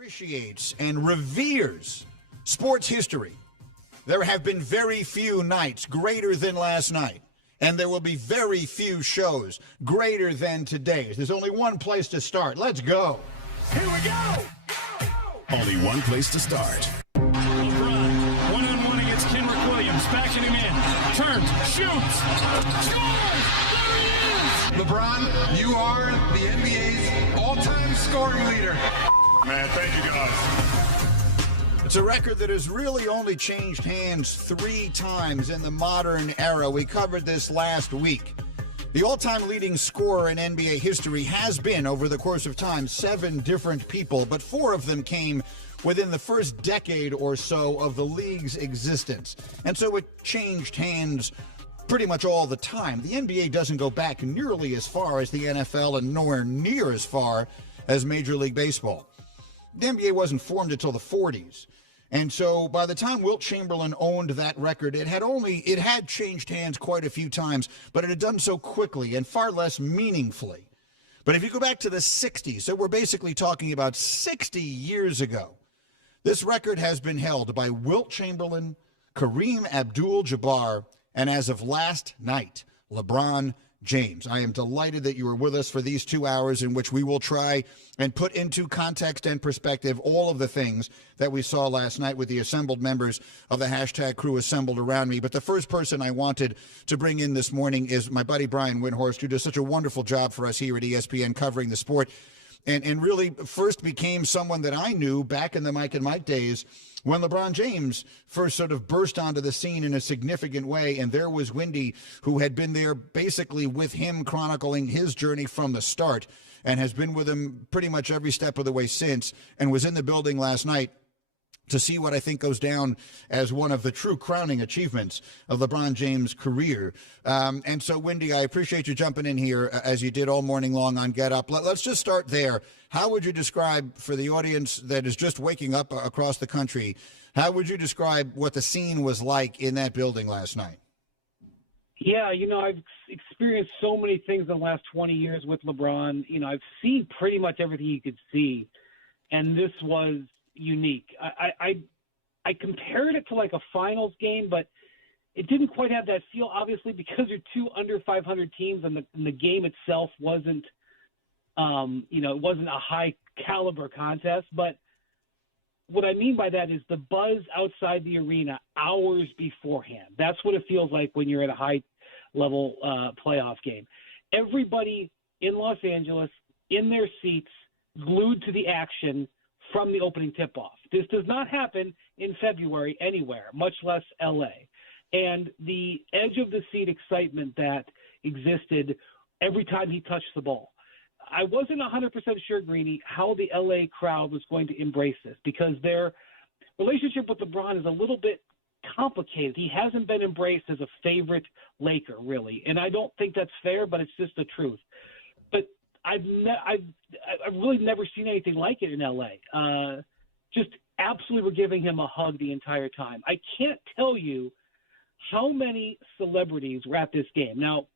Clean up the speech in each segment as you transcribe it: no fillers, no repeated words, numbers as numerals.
Appreciates and reveres sports history. There have been very few nights greater than last night, and there will be very few shows greater than today's. There's only one place to start. Let's go. Here we go. Only one place to start. LeBron, one-on-one against Kenrick Williams, backing him in, turns, shoots, scores! There he is! LeBron, you are the NBA's all-time scoring leader. Man, thank you guys. It's a record that has really only changed hands 3 times in the modern era. We covered this last week. The all-time leading scorer in NBA history has been, over the course of time, 7 different people, but 4 of them came within the first decade or so of the league's existence. And so it changed hands pretty much all the time. The NBA doesn't go back nearly as far as the NFL and nowhere near as far as Major League Baseball. The NBA wasn't formed until the 40s. And so by the time Wilt Chamberlain owned that record, it had changed hands quite a few times, but it had done so quickly and far less meaningfully. But if you go back to the 60s, so we're basically talking about 60 years ago, this record has been held by Wilt Chamberlain, Kareem Abdul-Jabbar, and as of last night, LeBron James. I am delighted that you are with us for these 2 hours in which we will try and put into context and perspective all of the things that we saw last night with the assembled members of the hashtag crew assembled around me. But the first person I wanted to bring in this morning is my buddy Brian Windhorst, who does such a wonderful job for us here at ESPN covering the sport, and really first became someone that I knew back in the Mike and Mike days when LeBron James first sort of burst onto the scene in a significant way. And there was Windy, who had been there basically with him, chronicling his journey from the start, and has been with him pretty much every step of the way since, and was in the building last night to see what I think goes down as one of the true crowning achievements of LeBron James' career. And so, Windy, I appreciate you jumping in here as you did all morning long on Get Up. Let's just start there. How would you describe, for the audience that is just waking up across the country, how would you describe what the scene was like in that building last night? Yeah, I've experienced so many things in the last 20 years with LeBron. I've seen pretty much everything you could see, and this was unique. I compared it to like a finals game, but it didn't quite have that feel, obviously, because you're 2 under 500 teams, and the game itself wasn't, it wasn't a high caliber contest. But what I mean by that is the buzz outside the arena hours beforehand. That's what it feels like when you're at a high level playoff game. Everybody in Los Angeles in their seats, glued to the action from the opening tip-off. This does not happen in February anywhere, much less L.A. And the edge-of-the-seat excitement that existed every time he touched the ball. I wasn't 100% sure, Greeny, how the L.A. crowd was going to embrace this, because their relationship with LeBron is a little bit complicated. He hasn't been embraced as a favorite Laker, really. And I don't think that's fair, but it's just the truth. But I've really never seen anything like it in L.A. Just absolutely were giving him a hug the entire time. I can't tell you how many celebrities were at this game. Now,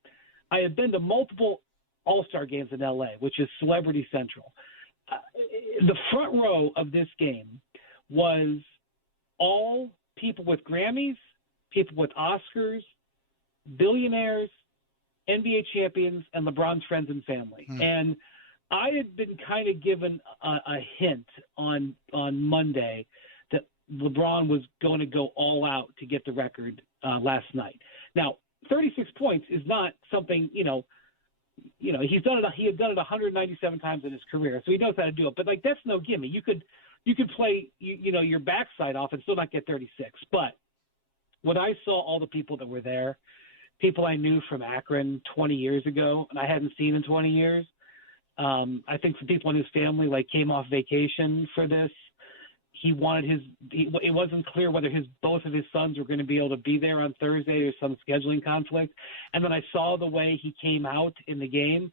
I have been to multiple All-Star games in L.A., which is Celebrity Central. The front row of this game was all people with Grammys, people with Oscars, billionaires, NBA champions, and LeBron's friends and family. And I had been kind of given a hint on Monday that LeBron was going to go all out to get the record last night. Now, 36 points is not something, he's done it. He had done it 197 times in his career, so he knows how to do it. But that's no gimme. You could play your backside off and still not get 36. But when I saw all the people that were there, people I knew from Akron 20 years ago, and I hadn't seen in 20 years. I think some people in his family came off vacation for this. He wanted it wasn't clear whether both of his sons were going to be able to be there on Thursday or some scheduling conflict. And then I saw the way he came out in the game.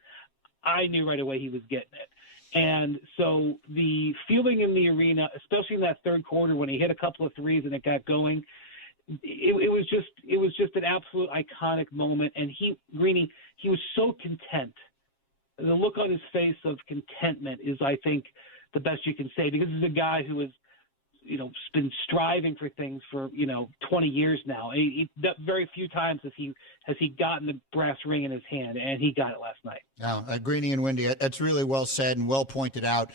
I knew right away he was getting it. And so the feeling in the arena, especially in that third quarter when he hit a couple of threes and it got going, it was just an absolute iconic moment. And he was so content. The look on his face of contentment is, I think, the best you can say, because he's a guy who has, been striving for things for 20 years now. Very few times has he gotten the brass ring in his hand, and he got it last night. Now, Greeny and Wendy, that's really well said and well pointed out.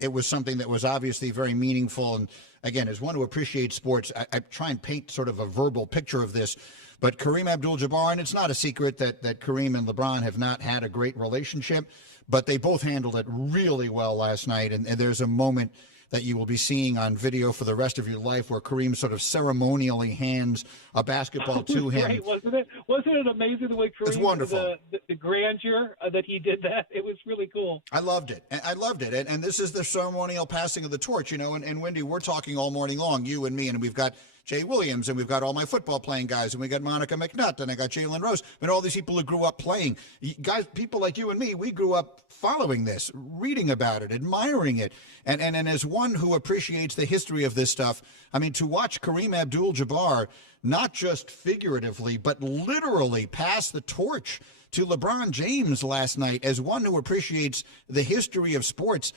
It was something that was obviously very meaningful. And again, as one who appreciates sports, I try and paint sort of a verbal picture of this. But Kareem Abdul-Jabbar, and it's not a secret that Kareem and LeBron have not had a great relationship, but they both handled it really well last night. And there's a moment that you will be seeing on video for the rest of your life where Kareem sort of ceremonially hands a basketball to him. Great, wasn't it? Wasn't it amazing the way Kareem, it's wonderful. The grandeur that he did that? It was really cool. I loved it. And this is the ceremonial passing of the torch, and Wendy, we're talking all morning long, you and me, and we've got Jay Williams, and we've got all my football playing guys, and we got Monica McNutt, and I got Jalen Rose, and all these people who grew up playing. Guys, people like you and me, we grew up following this, reading about it, admiring it. And as one who appreciates the history of this stuff, I mean, to watch Kareem Abdul-Jabbar, not just figuratively, but literally pass the torch to LeBron James last night, as one who appreciates the history of sports,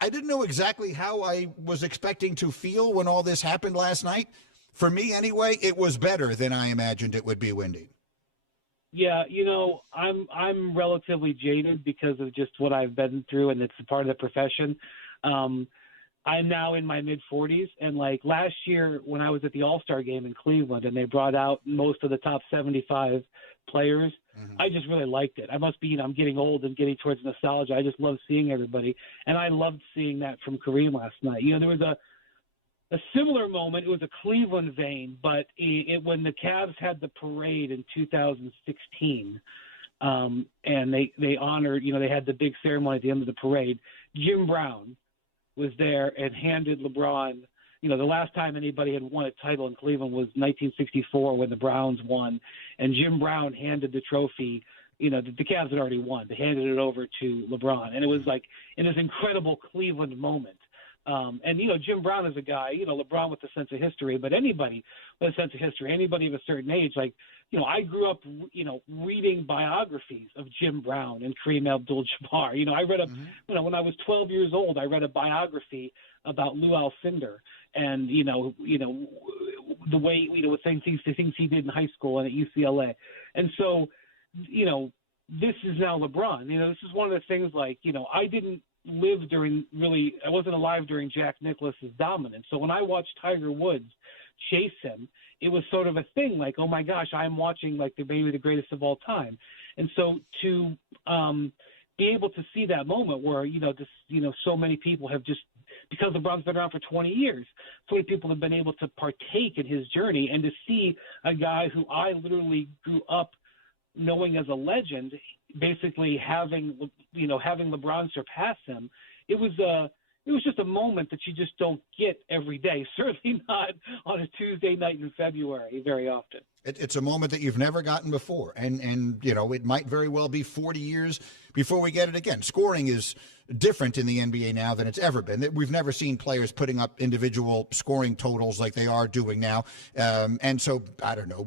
I didn't know exactly how I was expecting to feel when all this happened last night. For me, anyway, it was better than I imagined it would be, Wendy. Yeah, I'm relatively jaded because of just what I've been through, and it's a part of the profession. I'm now in my mid-40s, and like last year when I was at the All-Star game in Cleveland and they brought out most of the top 75 players, I just really liked it. I must be, I'm getting old and getting towards nostalgia. I just love seeing everybody, and I loved seeing that from Kareem last night. There was a similar moment. It was a Cleveland vein, but when the Cavs had the parade in 2016, and they honored, they had the big ceremony at the end of the parade, Jim Brown was there and handed LeBron, the last time anybody had won a title in Cleveland was 1964 when the Browns won, and Jim Brown handed the trophy. The Cavs had already won. They handed it over to LeBron, and it was like in this incredible Cleveland moment. And Jim Brown is a guy, LeBron with a sense of history, but anybody with a sense of history, anybody of a certain age, like, I grew up, reading biographies of Jim Brown and Kareem Abdul-Jabbar. I read when I was 12 years old, I read a biography about Lou Alcindor and, the way, with things he did in high school and at UCLA. And so, this is now LeBron. This is one of the things like, I didn't live I wasn't alive during Jack Nicklaus's dominance. So when I watched Tiger Woods chase him, it was sort of a thing like, oh my gosh, I'm watching like maybe the greatest of all time. And so to be able to see that moment where, so many people have just, because LeBron's been around for 20 years, so many people have been able to partake in his journey, and to see a guy who I literally grew up knowing as a legend, basically having LeBron surpass him, it was just a moment that you just don't get every day. Certainly not on a Tuesday night in February very often. It's a moment that you've never gotten before, and it might very well be 40 years before we get it again. Scoring is different in the NBA now than it's ever been. We've never seen players putting up individual scoring totals like they are doing now. And so, I don't know,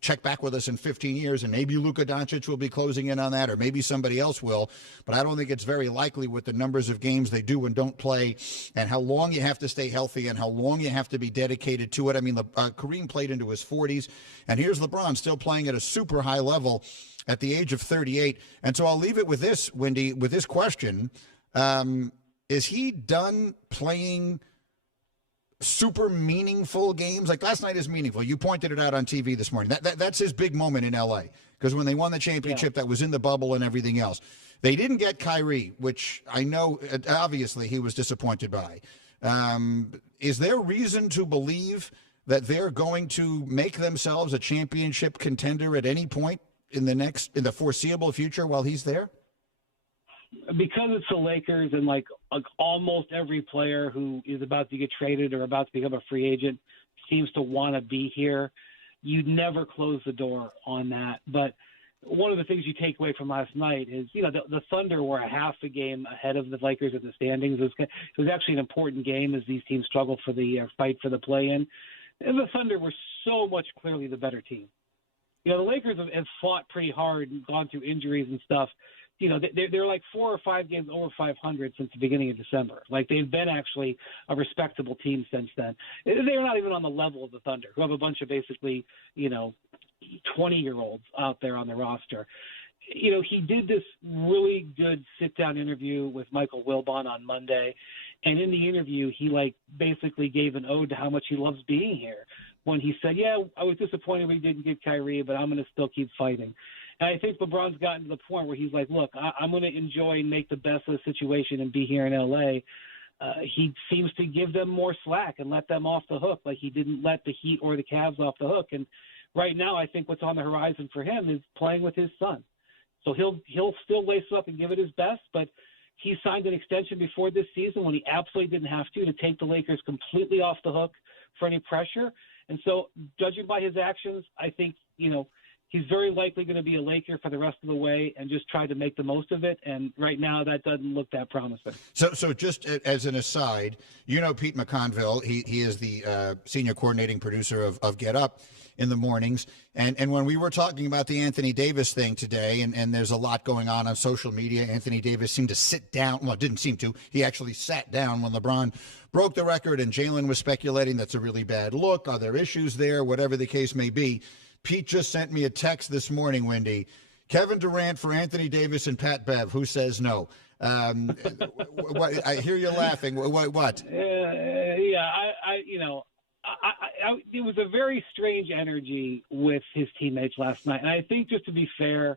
check back with us in 15 years, and maybe Luka Doncic will be closing in on that, or maybe somebody else will. But I don't think it's very likely with the numbers of games they do and don't play, and how long you have to stay healthy and how long you have to be dedicated to it. Kareem played into his 40s, and here's LeBron still playing at a super high level at the age of 38. And so I'll leave it with this, Wendy, with this question. Is he done playing super meaningful games? Like last night is meaningful. You pointed it out on TV this morning. That's his big moment in L.A. Because when they won the championship, that was in the bubble and everything else. They didn't get Kyrie, which I know obviously he was disappointed by. Is there reason to believe that they're going to make themselves a championship contender at any point in the foreseeable future while he's there? Because it's the Lakers, and like almost every player who is about to get traded or about to become a free agent seems to want to be here, you'd never close the door on that. But one of the things you take away from last night is, the Thunder were a half a game ahead of the Lakers in the standings. It was actually an important game as these teams struggle for the fight for the play-in. And the Thunder were so much clearly the better team. The Lakers have fought pretty hard and gone through injuries and stuff. they're like 4 or 5 games over 500 since the beginning of December. Like, they've been actually a respectable team since then. They're not even on the level of the Thunder, who have a bunch of basically, 20-year-olds out there on the roster. He did this really good sit-down interview with Michael Wilbon on Monday. And in the interview, he basically gave an ode to how much he loves being here when he said, yeah, I was disappointed we didn't get Kyrie, but I'm going to still keep fighting. And I think LeBron's gotten to the point where he's like, look, I'm going to enjoy and make the best of the situation and be here in L.A. He seems to give them more slack and let them off the hook, like he didn't let the Heat or the Cavs off the hook. And right now, I think what's on the horizon for him is playing with his son. So he'll still lace up and give it his best, but he signed an extension before this season when he absolutely didn't have to take the Lakers completely off the hook for any pressure. And so, judging by his actions, I think, he's very likely going to be a Laker for the rest of the way and just try to make the most of it. And right now, that doesn't look that promising. So just as an aside, Pete McConville, he is the senior coordinating producer of Get Up in the mornings. And when we were talking about the Anthony Davis thing today, and there's a lot going on social media, Anthony Davis seemed to sit down. Well, didn't seem to. He actually sat down when LeBron broke the record, and Jalen was speculating that's a really bad look. Are there issues there? Whatever the case may be. Pete just sent me a text this morning, Wendy. Kevin Durant for Anthony Davis and Pat Bev. Who says no? I hear you laughing. What? It was a very strange energy with his teammates last night. And I think, just to be fair,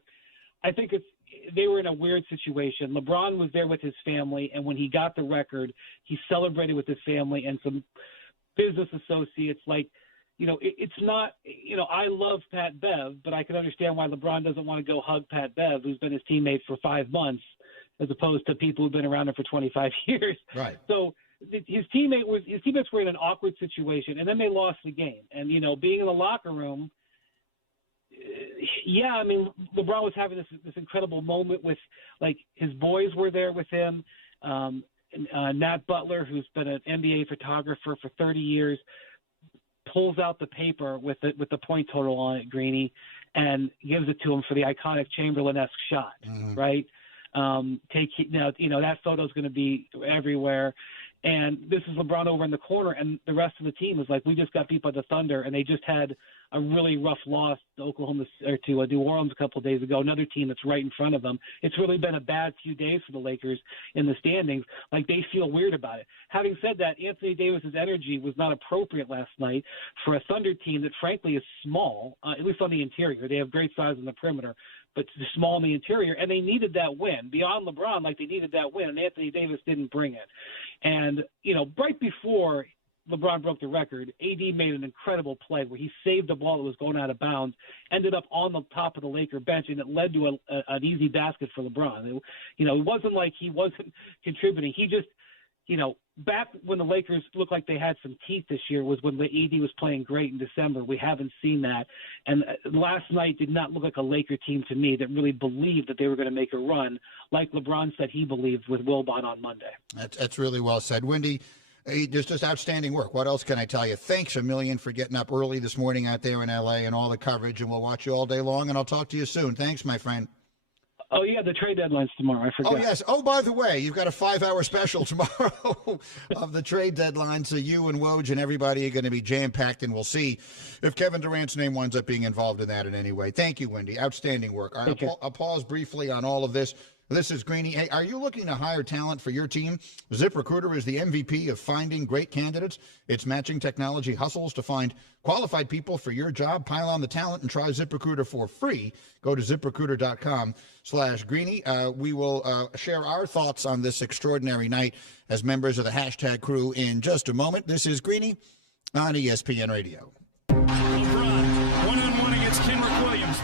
I think they were in a weird situation. LeBron was there with his family, and when he got the record, he celebrated with his family and some business associates. It's not, I love Pat Bev, but I can understand why LeBron doesn't want to go hug Pat Bev, who's been his teammate for 5 months, as opposed to people who've been around him for 25 years. Right. So his teammates were in an awkward situation, and then they lost the game. And, being in the locker room, LeBron was having this incredible moment with, his boys were there with him. Nat Butler, who's been an NBA photographer for 30 years, pulls out the paper with the point total on it, Greeny, and gives it to him for the iconic Chamberlain-esque shot, right? That photo's going to be everywhere. And this is LeBron over in the corner, and the rest of the team is like, we just got beat by the Thunder, and they just had a really rough loss to New Orleans a couple of days ago, another team that's right in front of them. It's really been a bad few days for the Lakers in the standings. They feel weird about it. Having said that, Anthony Davis's energy was not appropriate last night for a Thunder team that, frankly, is small, at least on the interior. They have great size on the perimeter, but small in the interior, and they needed that win. Beyond LeBron, they needed that win, and Anthony Davis didn't bring it. And, right before LeBron broke the record, AD made an incredible play where he saved the ball that was going out of bounds, ended up on the top of the Laker bench, and it led to an easy basket for LeBron. It wasn't like he wasn't contributing. He just, back when the Lakers looked like they had some teeth this year was when AD was playing great in December. We haven't seen that. And last night did not look like a Laker team to me that really believed that they were going to make a run like LeBron said he believed with Wilbon on Monday. That's really well said. Wendy, just outstanding work. What else can I tell you? Thanks a million for getting up early this morning out there in L.A. and all the coverage, and we'll watch you all day long, and I'll talk to you soon. Thanks, my friend. Oh, yeah, the trade deadline's tomorrow. I forgot. Oh, yes. Oh, by the way, you've got a 5-hour special tomorrow of the trade deadline, so you and Woj and everybody are going to be jam-packed, and we'll see if Kevin Durant's name winds up being involved in that in any way. Thank you, Wendy. Outstanding work. All right, okay. I'll pause briefly on all of this. This is Greeny. Hey, are you looking to hire talent for your team? ZipRecruiter is the MVP of finding great candidates. Its matching technology hustles to find qualified people for your job. Pile on the talent and try ZipRecruiter for free. Go to ZipRecruiter.com/Greeny. We will share our thoughts on this extraordinary night as members of the hashtag crew in just a moment. This is Greeny on ESPN Radio. LeBron, one-on-one against Kenrick Williams.